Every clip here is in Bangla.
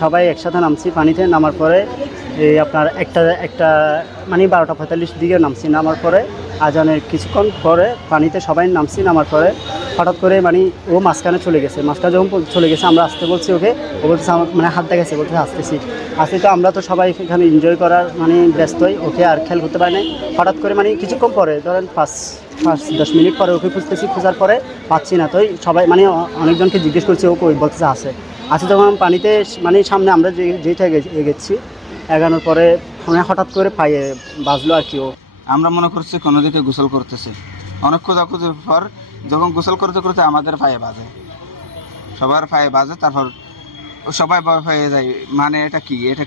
সবাই একসাথে নামছি পানিতে। নামার পরে এই আপনার একটা মানে 12:45 দিকে নামছি। নামার পরে আজানের কিছুক্ষণ পরে পানিতে সবাই নামছি। নামার পরে হঠাৎ করে মানে ও মাঝখানে চলে গেছে। মাঝখানে যখন চলে গেছে আমরা আসতে বলছি ওকে, ও বলতেছে আমার মানে হাত দেখেছে, বলতে আসতেছি। তো আমরা তো সবাই এখানে এনজয় করার মানে ব্যস্তই, ওকে আর খেয়াল করতে পারি নাই। হঠাৎ করে মানে কিছুক্ষণ পরে ধরেন 5-10 মিনিট পরে ওকে খুঁজতেছি, খোঁজার পরে পাচ্ছি না। তো সবাই মানে অনেকজনকে জিজ্ঞেস করছি, ও কই, বলতেছে আছে তখন পানিতে মানে সামনে আমরা যেটা এগেছি এগানোর পরে মানে হঠাৎ করে পায়ে বাজলো আর কি। ও আমরা মনে করছি কোনো দিকে গোসল করতেছে, অনেক খোঁজাখুঁজির পর যখন গোসল করতে করতে আমাদের পায়ে বাজে, সবার পায়ে বাজে। তারপর সবাই ভয় পেয়ে যায়, মানে এটা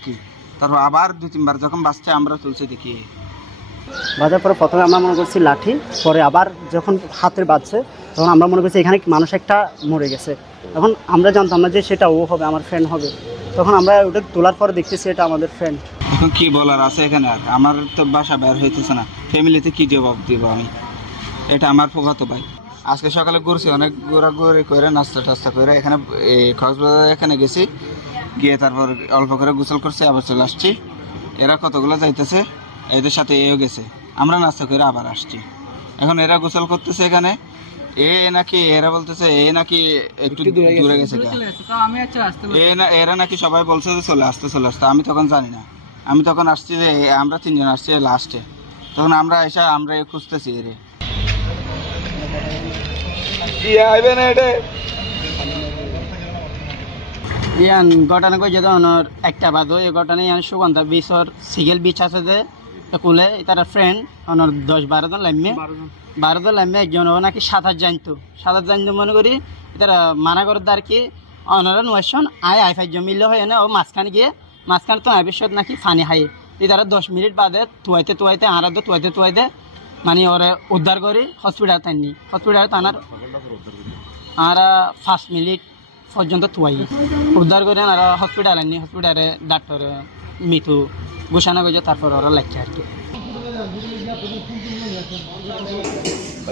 কি। তারপর আবার 2-3 বার যখন বাজছে আমরা তুলছি, দেখি বাজার পরে প্রথমে আমরা মনে করছি লাঠি, পরে আবার যখন হাতের বাজছে তখন আমরা মনে করছি এখানে মানুষ একটা মরে গেছে। তখন আমরা জানতাম না যে সেটা ও হবে, আমার ফ্রেন্ড হবে। তখন আমরা ওটা তোলার পরে দেখতেছি এটা আমাদের ফ্রেন্ড। এখন কি বলার আছে এখানে, আর আমার তো বাসা বের হইতেছে না, ফ্যামিলিতে কি জবাব দিব আমি। এটা আমার ফুফাতো ভাই। আজকে সকালে ঘুরছি, অনেক ঘোরাঘুরি করে নাস্তা টাস্তা করে এখানে কক্সবাজার এখানে গেছি, গিয়ে তারপর অল্প করে গোসল করছি, আবার চলে আসছি। এরা কতগুলো যাইতেছে, এদের সাথে এও গেছে, আমরা নাস্তা করে আবার আসছি। এখন এরা গোসল করতেছে এখানে, এরা বলতেছে একটু দূরে গেছে, এরা নাকি সবাই বলছে যে চলে আসতে। আমি তখন জানি না, আমি তখন আসছি যে আমরা 3 জন আসছি লাস্টে। তখন আমরা এসে আমরা খুঁজতেছি এরে ইয়ান ঘটনা কই যেত একটা বাদ এই ঘটনা ইয়ান সুগন্ধা বিচর সিগেল বিচ আছে যে কুলে তারা ফ্রেন্ড অনর 10-12 জন লাইমে 12 জন লাইমে একজন ও নাকি সাঁতার জানতো মনে করি তারা মানা করতে আর কি অনর নয়শন আই 5 জন মিলে হয় না। ও মাঝখানে তো আবিষ্যৎ নাকি ফানি হাই তারা 10 মিনিট বাদে তুয়াইতে আরাধ্য তুয়াইতে মানে ওরে উদ্ধার করি হসপিটাল টানার আর 5 মিনিট পর্যন্ত তুয়াই উদ্ধার করে আর হসপিটালে ডাক্তার মিঠু ঘোষণা করছে, তারপর ওরা লাগছে আর কি।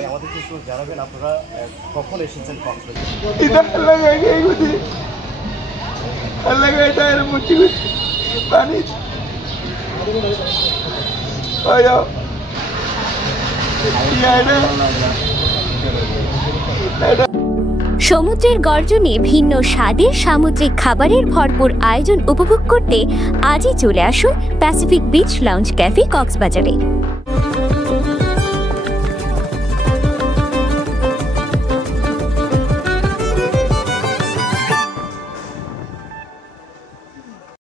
আমাদের কিছু জানাবেন আপনারা কখন এসেছেন সমুদ্রের গর্জনে ভিন্ন স্বাদের সামুদ্রিক খাবারের ভরপুর আয়োজন উপভোগ করতে আজই চলে আসুন প্যাসিফিক বিচ লাউঞ্জ ক্যাফে কক্সবাজারে।